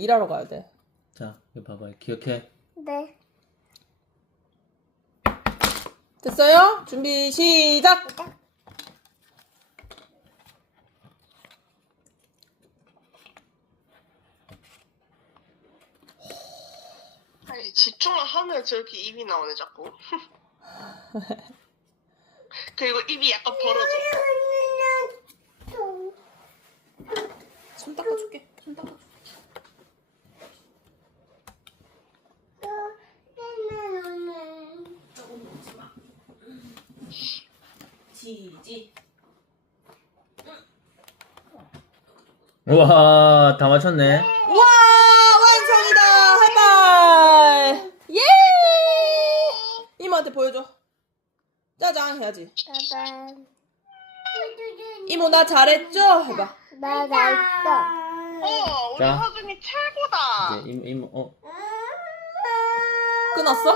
일하러 가야 돼. 자, 이거 봐봐. 기억해. 네. 됐어요? 준비 시작! 아니, 집중을 하면 저렇게 입이 나오네, 자꾸. 그리고 입이 약간 벌어져. 손 닦아줄게. 손 닦아줄게. 지지. 우와, 다 맞췄네. 와, 완성이다. 하이파이. 예! 이모한테 보여줘. 짜잔 해야지. 짜잔. 이모 나 잘했죠? 해봐. 나 잘했어. 우리 자. 서준이 최고다. 이제 이모, 끊었어?